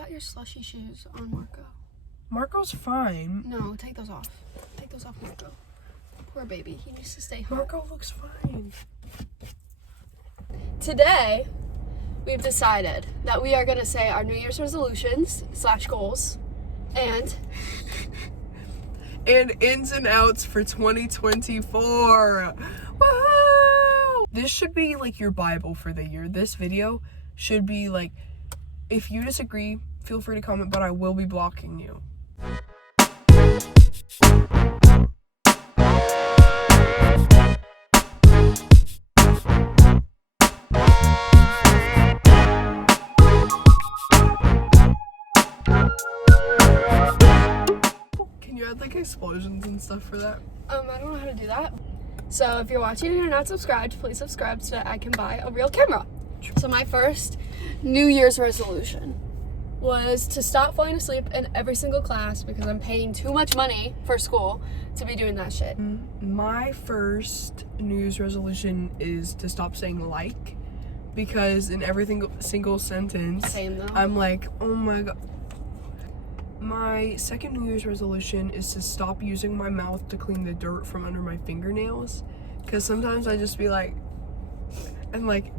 got your slushy shoes on, Marco. Marco's fine. No, take those off. Take those off, Marco. Poor baby. He needs to stay hot. Marco looks fine. Today, we've decided that we are going to say our New Year's resolutions / goals and ins and outs for 2024. Woohoo! This should be like your Bible for the year. This video should be like, if you disagree, feel free to comment, but I will be blocking you. Can you add like explosions and stuff for that? I don't know how to do that. So if you're watching and you're not subscribed, please subscribe so that I can buy a real camera. So my first New Year's resolution was to stop falling asleep in every single class because I'm paying too much money for school to be doing that shit. My first New Year's resolution is to stop saying like, because in every single sentence, Same though. I'm like, oh my god. My second New Year's resolution is to stop using my mouth to clean the dirt from under my fingernails, because sometimes I just be like, and like.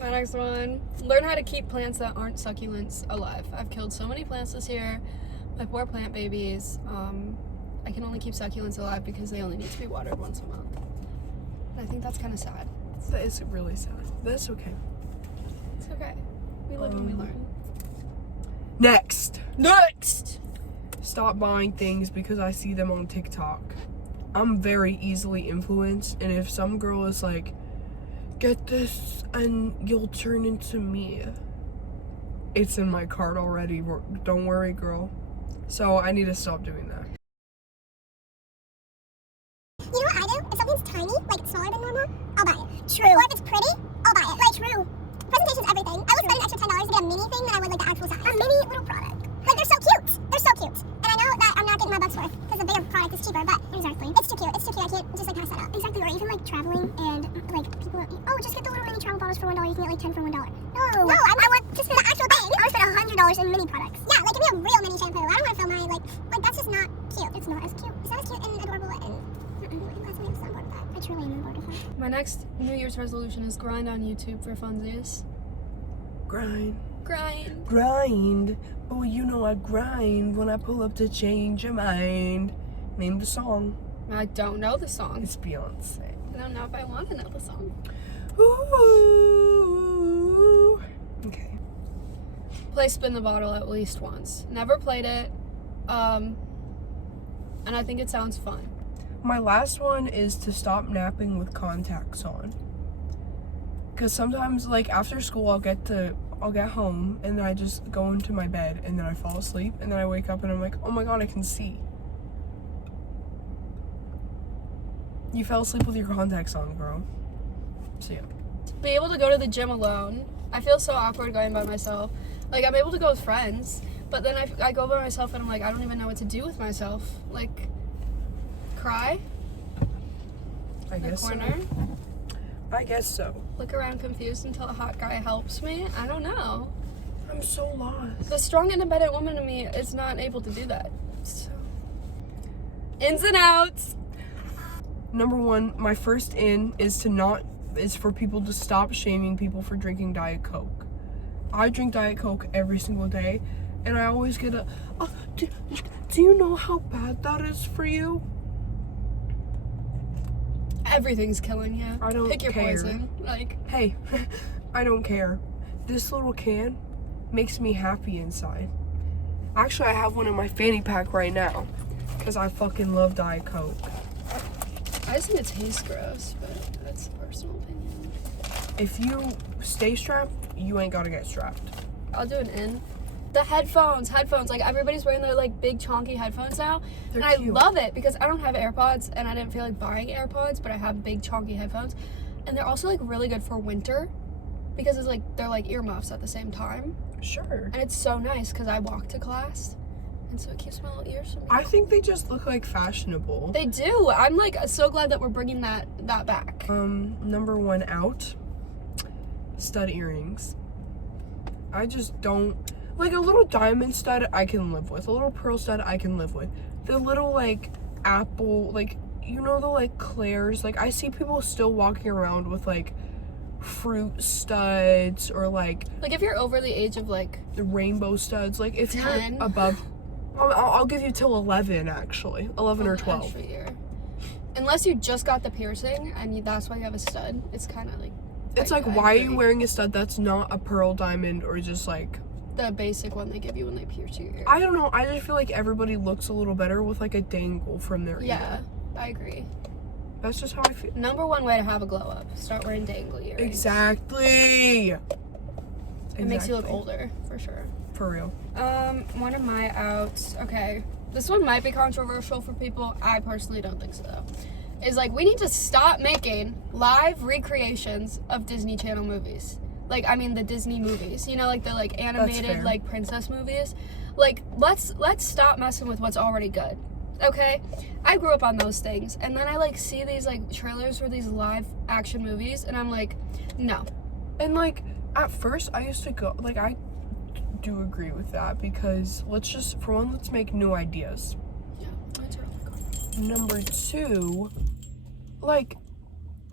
My next one, learn how to keep plants that aren't succulents alive. I've killed so many plants this year. My poor plant babies. I can only keep succulents alive because they only need to be watered once a month. And I think that's kind of sad. That is really sad. That's okay. It's okay. We live and we learn. Next. Next! Stop buying things because I see them on TikTok. I'm very easily influenced, and if some girl is like, get this and you'll turn into me, it's in my cart already. Don't worry, girl. So I need to stop doing that. You know what I do? If something's tiny, like smaller than normal, I'll buy it. True. Or if it's pretty, I'll buy it. Like, true. Presentation's everything. I would spend an extra $10 to get a mini thing than I would like the actual size. A mini little product. Like, they're so cute. They're so cute. And I know that I'm not getting my buck's worth because the bigger product is cheaper, but exactly. It's too cute. It's too cute. I can't just like pass that up. Exactly. Or even like traveling and like people, oh, just get the little mini travel bottles for $1. You can get like 10 for $1. No, I want just for the actual thing. I want to spend $100 in mini products. Yeah, like give me a real mini shampoo. I don't want to fill my like that's just not cute. It's not as cute. It's not as cute and adorable and that's what I'm on board with that. I truly am on board with that. My next New Year's resolution is grind on YouTube for funsies. Grind. Grind. Grind. Oh, you know I grind when I pull up to change your mind. Name the song. I don't know the song. It's Beyonce. I don't know if I want to know the song. Ooh. Okay. Play Spin the Bottle at least once. Never played it. And I think it sounds fun. My last one is to stop napping with contacts on. Because sometimes, like, after school, I'll get home, and then I just go into my bed, and then I fall asleep, and then I wake up, and I'm like, oh my god, I can see. You fell asleep with your contacts on, girl. So, yeah. To be able to go to the gym alone, I feel so awkward going by myself. Like, I'm able to go with friends, but then I go by myself, and I'm like, I don't even know what to do with myself. Like, cry? I guess so. Corner? I guess so. Look around confused until a hot guy helps me? I don't know. I'm so lost. The strong, independent woman in me is not able to do that. So. Ins and outs. Number one, my first in is for people to stop shaming people for drinking Diet Coke. I drink Diet Coke every single day, and I always get do you know how bad that is for you? Everything's killing you. I don't Pick your care. poison. Like, Hey, I don't care. This little can makes me happy inside. Actually, I have one in my fanny pack right now because I fucking love Diet Coke. I just think it tastes gross, but that's a personal opinion. If you stay strapped, you ain't gotta get strapped. I'll do an in. The headphones, like everybody's wearing their like big chonky headphones now. They're and cute. I love it because I don't have AirPods and I didn't feel like buying AirPods, but I have big chonky headphones. And they're also like really good for winter because it's like they're like earmuffs at the same time. Sure. And it's so nice because I walk to class and so it keeps my little ears from me. I think they just look like fashionable. They do. I'm like so glad that we're bringing that back. Number one out stud earrings. I just don't like a little diamond stud I can live with. A little pearl stud I can live with. The little like apple, like, you know, the like Claire's, like I see people still walking around with like fruit studs or like if you're over the age of like the rainbow studs, like if 10. you're above, I'll give you till 11 actually, 11 or 12. Extra year. Unless you just got the piercing and that's why you have a stud, it's kind of like. It's like, why are you wearing a stud that's not a pearl diamond or just like the basic one they give you when they pierce your ear? I don't know. I just feel like everybody looks a little better with like a dangle from their ear. Yeah, I agree. That's just how I feel. Number one way to have a glow up: start wearing dangly earrings. Exactly. It makes you look older, for sure. For real. One of my outs. Okay, this one might be controversial for people. I personally don't think so, though. Is like we need to stop making live recreations of Disney Channel movies. Like, I mean the Disney movies. You know, like the like animated like princess movies. Like let's stop messing with what's already good. Okay? I grew up on those things, and then I like see these like trailers for these live action movies, and I'm like, no. And like at first I used to go, like I do agree with that, because let's make new ideas. Yeah, that's really good. Number two, like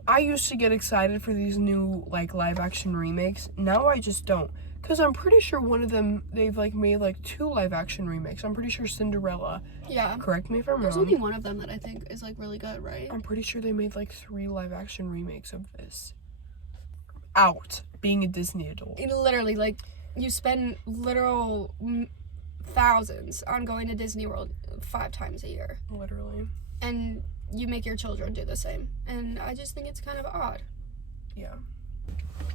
I used to get excited for these new like live action remakes. Now I just don't, because I'm pretty sure one of them, they've like made like 2 live action remakes. I'm pretty sure Cinderella. Yeah. Correct me if I'm There's wrong. only one of them that I think is like really good, right? I'm pretty sure they made like 3 live action remakes of this. Out being a Disney adult. Literally, like, you spend literal thousands on going to Disney World 5 times a year. Literally. And you make your children do the same. And I just think it's kind of odd. Yeah.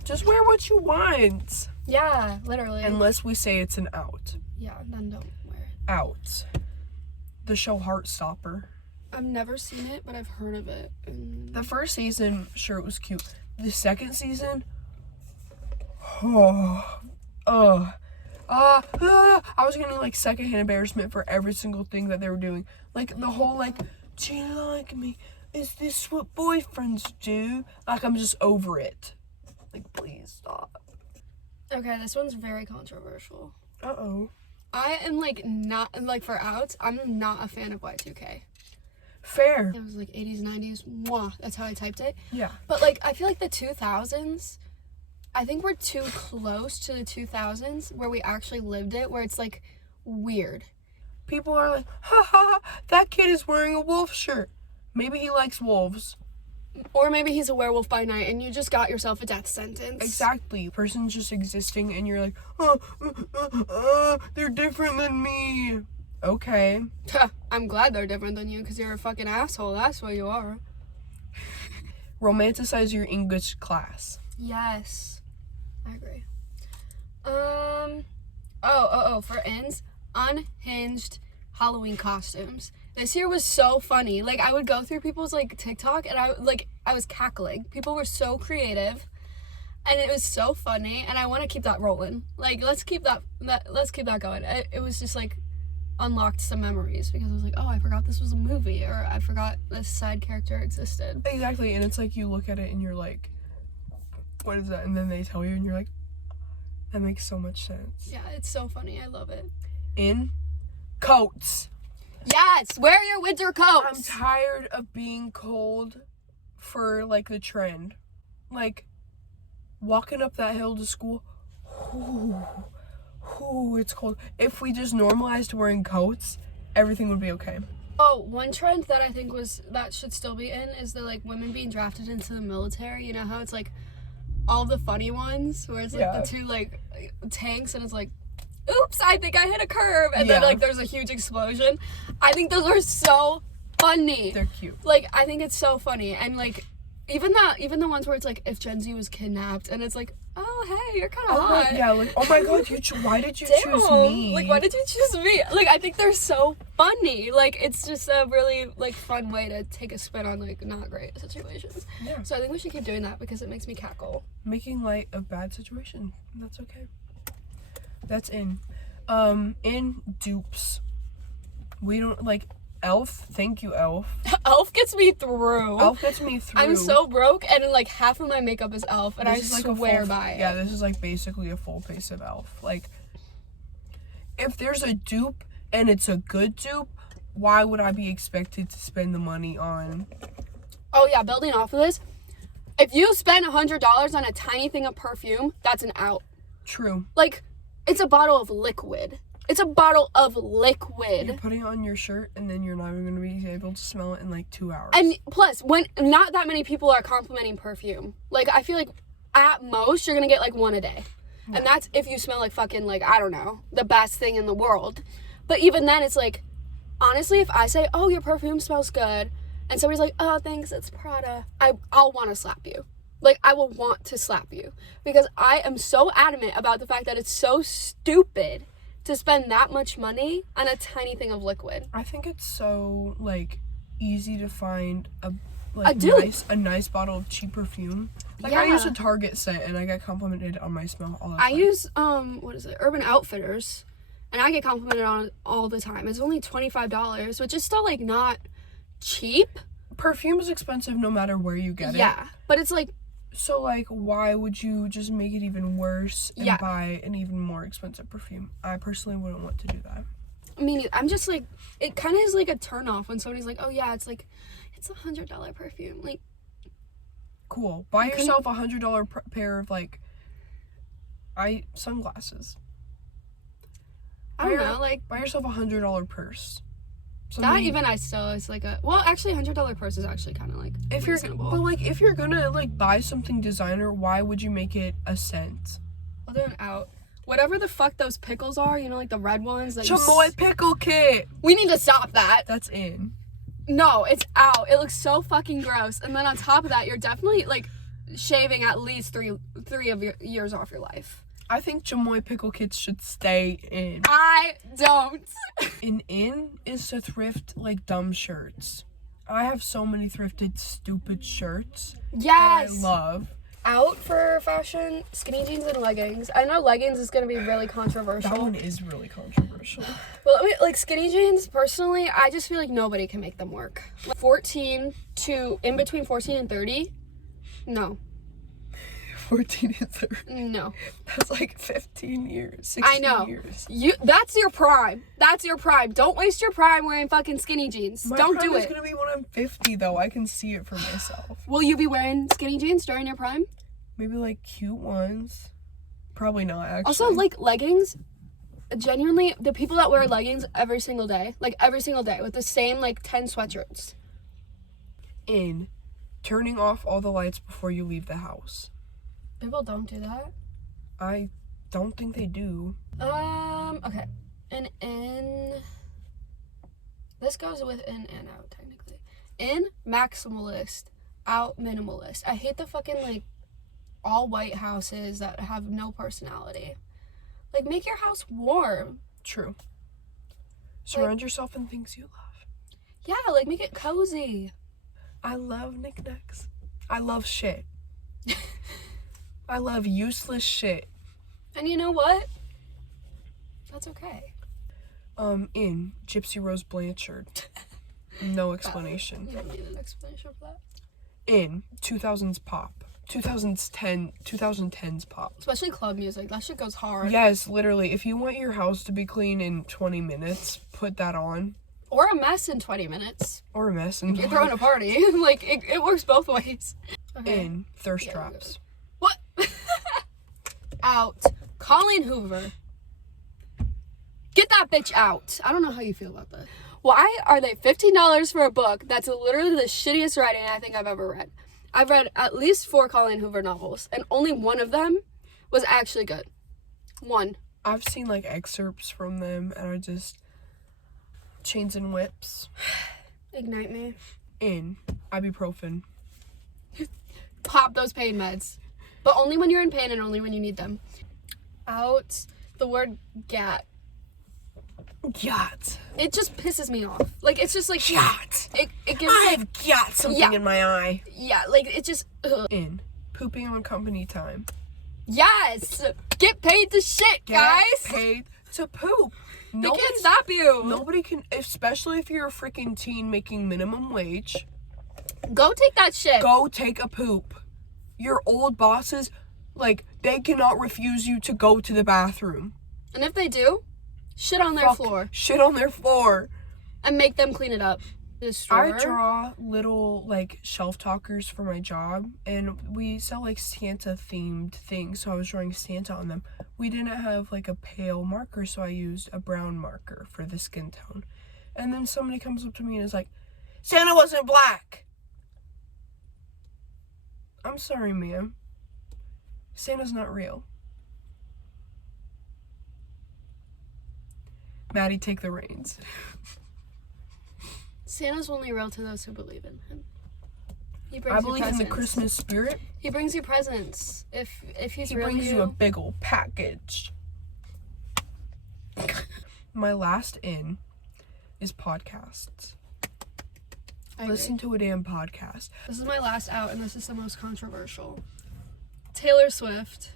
Just wear what you want. Yeah, literally. Unless we say it's an out. Yeah, then don't wear it. Out. The show Heartstopper. I've never seen it, but I've heard of it. The first season, sure, it was cute. The second season, I was getting like secondhand embarrassment for every single thing that they were doing. Like the whole like, do you like me? Is this what boyfriends do? Like I'm just over it. Like please stop. Okay, this one's very controversial. Uh-oh. I am like not, like for outs, I'm not a fan of Y2K. Fair. It was like 80s, 90s. Mwah, that's how I typed it. Yeah. But like, I feel like the 2000s, I think we're too close to the 2000s where we actually lived it, where it's like weird. People are like, ha ha, that kid is wearing a wolf shirt. Maybe he likes wolves. Or maybe he's a werewolf by night and you just got yourself a death sentence. Exactly. Person's just existing and you're like, they're different than me. Okay. I'm glad they're different than you because you're a fucking asshole. That's what you are. Romanticize your English class. Yes. I agree. For ends, unhinged Halloween costumes. This year was so funny. Like, I would go through people's, like, TikTok, and I was cackling. People were so creative, and it was so funny, and I want to keep that rolling. Like, let's keep that going. It was just, like, unlocked some memories, because I was like, oh, I forgot this was a movie, or I forgot this side character existed. Exactly, and it's like, you look at it, and you're like, what is that? And then they tell you, and you're like, that makes so much sense. Yeah, it's so funny. I love it. In coats. Yes, wear your winter coats. I'm tired of being cold for, like, the trend. Like, walking up that hill to school, it's cold. If we just normalized wearing coats, everything would be okay. Oh, one trend that I think that should still be in is the, like, women being drafted into the military. You know how it's, like, all the funny ones where it's, like, the 2, like, tanks, and it's, like, oops, I think I hit a curve, and then, like, there's a huge explosion. I think those are so funny. They're cute. Like, I think it's so funny, and, like, even the ones where it's, like, if Gen Z was kidnapped, and it's, like, oh, hey, you're kind of hot. Yeah, like, oh my god, why did you choose me? Like, why did you choose me? Like, I think they're so funny. Like, it's just a really, like, fun way to take a spin on, like, not great situations. Yeah. So I think we should keep doing that because it makes me cackle. Making light of bad situation. That's okay. That's in. In dupes. We don't, like, Elf, thank you, Elf. Elf gets me through. Elf gets me through. I'm so broke, and like half of my makeup is Elf, and This I is like swear by it. Yeah, this is like basically a full face of Elf. Like, if there's a dupe and it's a good dupe, why would I be expected to spend the money on? Oh yeah, building off of this, if you spend $100 on a tiny thing of perfume, that's an out. True. Like, it's a bottle of liquid. It's a bottle of liquid. You're putting it on your shirt, and then you're not even going to be able to smell it in like 2 hours. And plus, when not that many people are complimenting perfume. Like, I feel like at most you're gonna get like one a day, and that's if you smell like fucking, like, I don't know, the best thing in the world. But even then, it's like, honestly, if I say, oh, your perfume smells good, and somebody's like, oh, thanks, it's Prada, I'll want to slap you. Like, I will want to slap you, because I am so adamant about the fact that it's so stupid to spend that much money on a tiny thing of liquid. I think it's so, like, easy to find a nice bottle of cheap perfume. Like, I use a Target scent, and I get complimented on my smell all the time. I use, Urban Outfitters, and I get complimented on it all the time. It's only $25, which is still, like, not cheap. Perfume is expensive no matter where you get it. Yeah, but it's, like... So, like, why would you just make it even worse and buy an even more expensive perfume? I personally wouldn't want to do that. I mean, I'm just, like, it kind of is, like, a turn-off when somebody's like, oh, yeah, it's, like, it's $100 perfume. Like... Cool. Buy yourself $100 pair of, like, sunglasses. I don't know, like... Buy yourself $100 purse. That even I still is like a... Well, actually, $100 purse is actually kind of, like, reasonable. But, like, if you're gonna, like, buy something designer, why would you make it a scent? I'll do an out. Whatever the fuck those pickles are, you know, like the red ones that Chamoy pickle kit! We need to stop that. That's in. No, it's out. It looks so fucking gross. And then on top of that, you're definitely, like, shaving at least three of your years off your life. I think chamoy pickle kits should stay in. I don't. An in is to thrift, like, dumb shirts. I have so many thrifted stupid shirts. Yes. That I love. Out for fashion, skinny jeans and leggings. I know leggings is going to be really controversial. That one is really controversial. Well, like, skinny jeans, personally, I just feel like nobody can make them work. 14 to in between 14 and 30, no. 14 and 30. No. That's like 15 years, 16 I know. years. That's your prime. That's your prime. Don't waste your prime wearing fucking skinny jeans. Don't do it. My prime is going to be when I'm 50, though. I can see it for myself. Will you be wearing skinny jeans during your prime? Maybe, like, cute ones. Probably not, actually. Also, like, leggings, genuinely, the people that wear leggings every single day with the same, like, 10 sweatshirts. In turning off all the lights before you leave the house. People don't do that. I don't think they do. Okay. This goes with in and out, technically. In, maximalist. Out, minimalist. I hate the fucking, like, all white houses that have no personality. Like, make your house warm. True. Surround yourself in things you love. Yeah, like, make it cozy. I love knickknacks. I love shit. I love useless shit. And you know what? That's okay. In Gypsy Rose Blanchard. No explanation. You don't need an explanation for that. In 2000s pop. 2010s pop. Especially club music. That shit goes hard. Yes, literally. If you want your house to be clean in 20 minutes, put that on. Or a mess in 20 minutes. Or a mess. If you're throwing a party. Like, it works both ways. Okay. In thirst traps. What? Out. Colleen Hoover. Get that bitch out. I don't know how you feel about that. Why are they $15 for a book that's literally the shittiest writing I think I've ever read? I've read at least 4 Colleen Hoover novels, and only one of them was actually good. One. I've seen, like, excerpts from them, and I just... Chains and Whips. Ignite me. In ibuprofen. Pop those pain meds. But only when you're in pain and only when you need them. Out. The word gat. Gat. It just pisses me off. Like, it's just like... Gat. It gives I've got something in my eye. Yeah, like, it just... Ugh. In pooping on company time. Yes! Get paid to shit, guys! Get paid to poop. He can't stop you. Nobody can, especially if you're a freaking teen making minimum wage. Go take that shit. Go take a poop. Your old bosses, like, they cannot refuse you to go to the bathroom. And if they do, shit on their floor. Shit on their floor. And make them clean it up. I draw little, like, shelf talkers for my job, and we sell, like, Santa-themed things, so I was drawing Santa on them. We didn't have, like, a pale marker, so I used a brown marker for the skin tone. And then somebody comes up to me and is like, Santa wasn't black! I'm sorry, ma'am. Santa's not real. Maddie, take the reins. Santa's only real to those who believe in him. I believe in the Christmas spirit. He brings you presents. If he's He real, brings you a big old package. My last in is podcasts. Listen to a damn podcast. This is my last out, and this is the most controversial. Taylor Swift.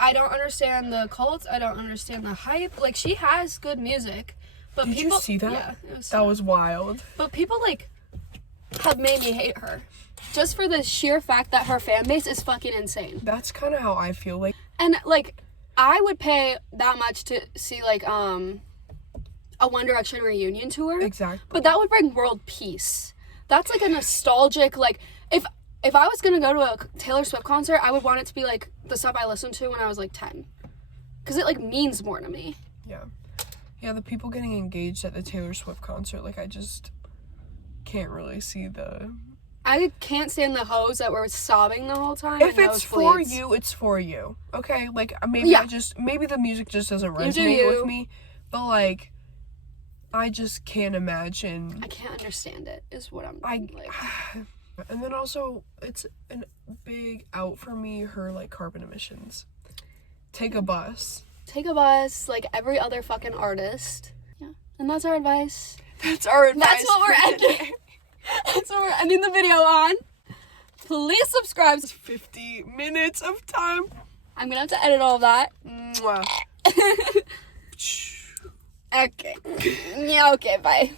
I don't understand the cult. I don't understand the hype. Like, she has good music, but Did people... you see that? Yeah, that was wild. But people, like, have made me hate her. Just for the sheer fact that her fan base is fucking insane. That's kind of how I feel. Like, and, like, I would pay that much to see, like, a One Direction reunion tour. Exactly. But that would bring world peace. That's, like, a nostalgic, like, if I was gonna go to a Taylor Swift concert, I would want it to be, like, the stuff I listened to when I was, like, 10. Because it, like, means more to me. Yeah. Yeah, the people getting engaged at the Taylor Swift concert, like, I just can't really see the... I can't stand the hoes that were sobbing the whole time. If it's for you, it's for you. Okay? Like, maybe maybe the music just doesn't resonate with me. But, like, I just can't imagine. I can't understand it, is what I'm like. And then also, it's a big out for me, her, like, carbon emissions. Take a bus. Take a bus, like every other fucking artist. Yeah. And that's our advice. That's our advice. That's what we're ending. That's what we're ending the video on. Please subscribe. 50 minutes of time. I'm gonna have to edit all of that. Mwah. Okay. Yeah, okay, bye.